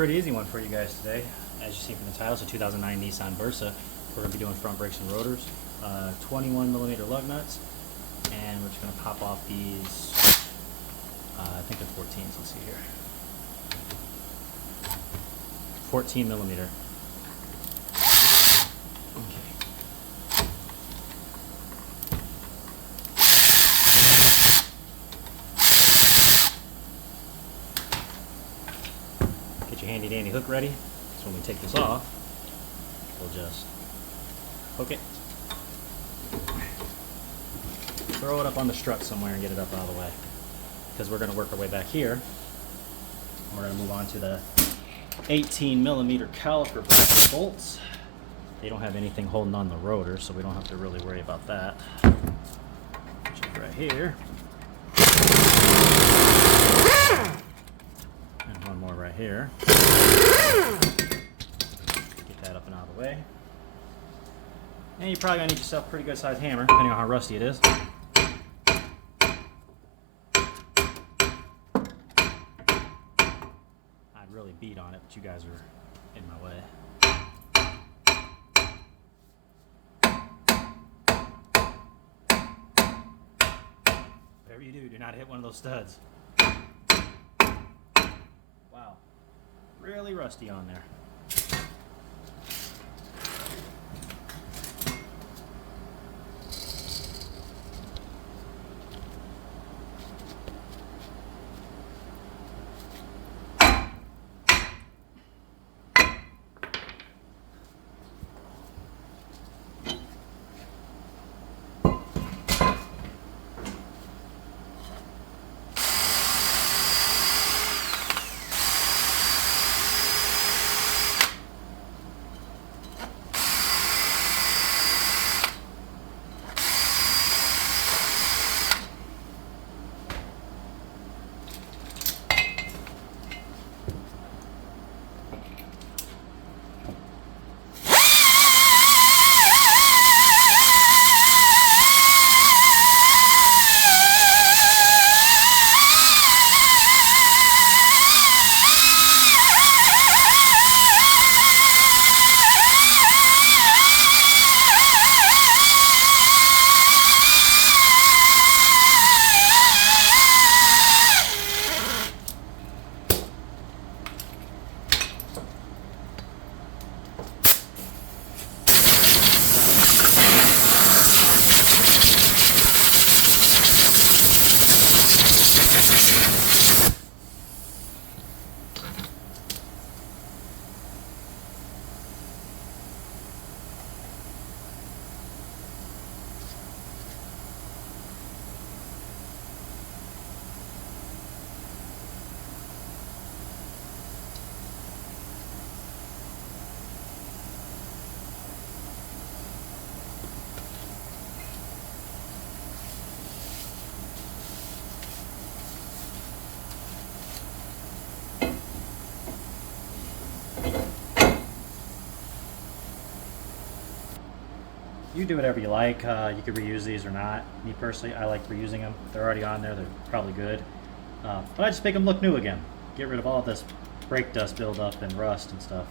pretty easy one for you guys today. As you see from the title, it's a 2009 Nissan Versa. We're going to be doing front brakes and rotors, 21 millimeter lug nuts, and we're just going to pop off these, I think they're 14s, let's see here. 14 millimeter. Get your handy dandy hook ready. So when we take this off, we'll just hook it, throw it up on the strut somewhere and get it up out of the way. Because we're going to work our way back here. We're going to move on to the 18 millimeter caliper bracket bolts. They don't have anything holding on the rotor, so we don't have to really worry about that. Check right here. And one more right here. Get that up and out of the way. And you're probably going to need yourself a pretty good sized hammer, depending on how rusty it is. I'd really beat on it, but you guys are in my way. Whatever you do not hit one of those studs. Wow. Really rusty on there. You do whatever you like. You could reuse these or not. Me personally, I like reusing them. They're already on there. They're probably good. But I just make them look new again. Get rid of all this brake dust buildup and rust and stuff.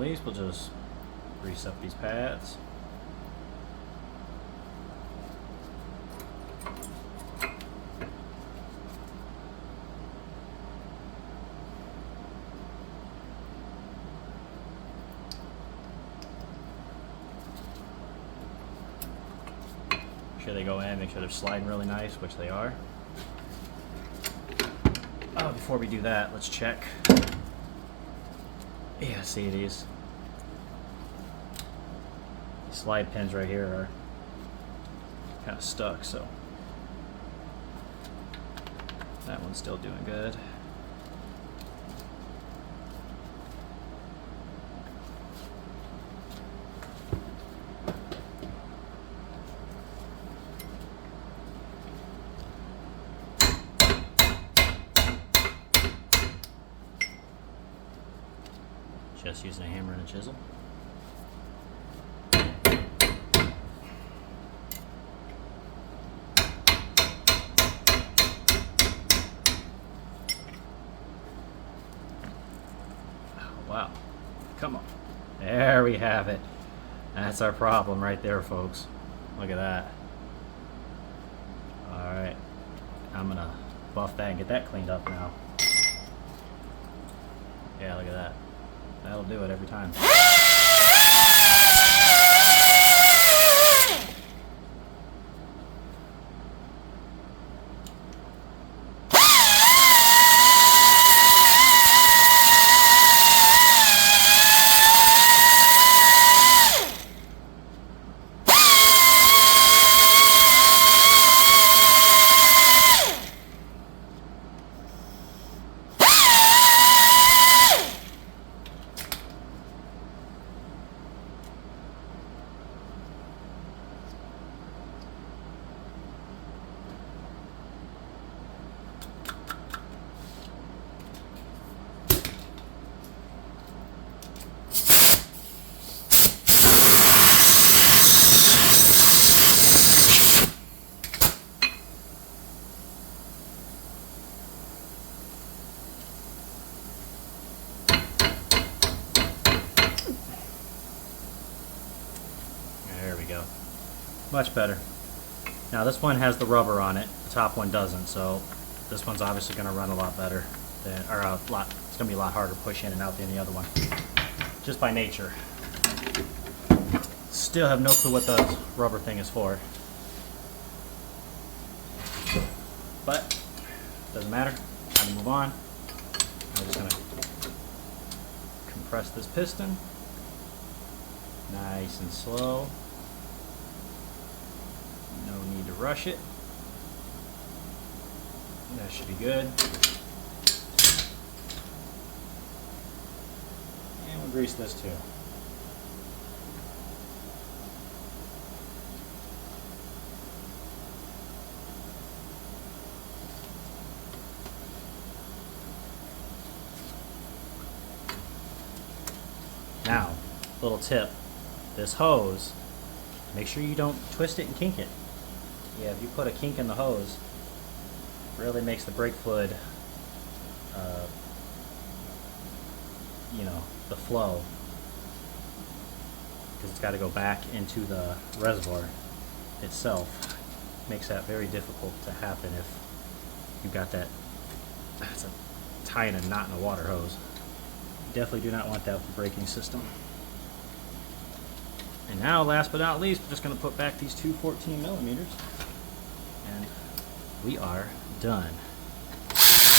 not least, we'll just grease up these pads. Make sure they go in, make sure they're sliding really nice, which they are. Oh, before we do that, let's check. Yeah, see these slide pins right here are kind of stuck, so that one's still doing good. Just using a hammer and a chisel. Oh, wow. Come on. There we have it. That's our problem right there, folks. Look at that. Alright. I'm going to buff that and get that cleaned up now. Yeah, look at that. That'll do it every time. Much better. Now this one has the rubber on it, the top one doesn't, so this one's obviously going to run a lot better than, or a lot, it's going to be a lot harder to push in and out than the other one, just by nature. Still have no clue what the rubber thing is for, but doesn't matter. Time to move on. I'm just going to compress this piston nice and slow. No need to rush it. That should be good. And we'll grease this too. Now, little tip. This hose, make sure you don't twist it and kink it. Yeah, if you put a kink in the hose, it really makes the brake fluid, the flow, because it's got to go back into the reservoir itself. Makes that very difficult to happen if you've got that. It's tying a knot in a water hose. You definitely do not want that with the braking system. And now, last but not least, we're just going to put back these two 14 millimeters. And we are done.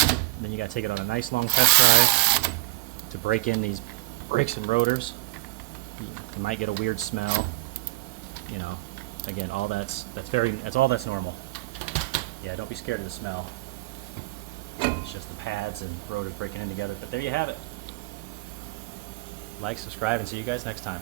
And then you got to take it on a nice long test drive to break in these brakes and rotors. You might get a weird smell. Again, that's all that's normal. Yeah, don't be scared of the smell. It's just the pads and rotors breaking in together. But there you have it. Like, subscribe, and see you guys next time.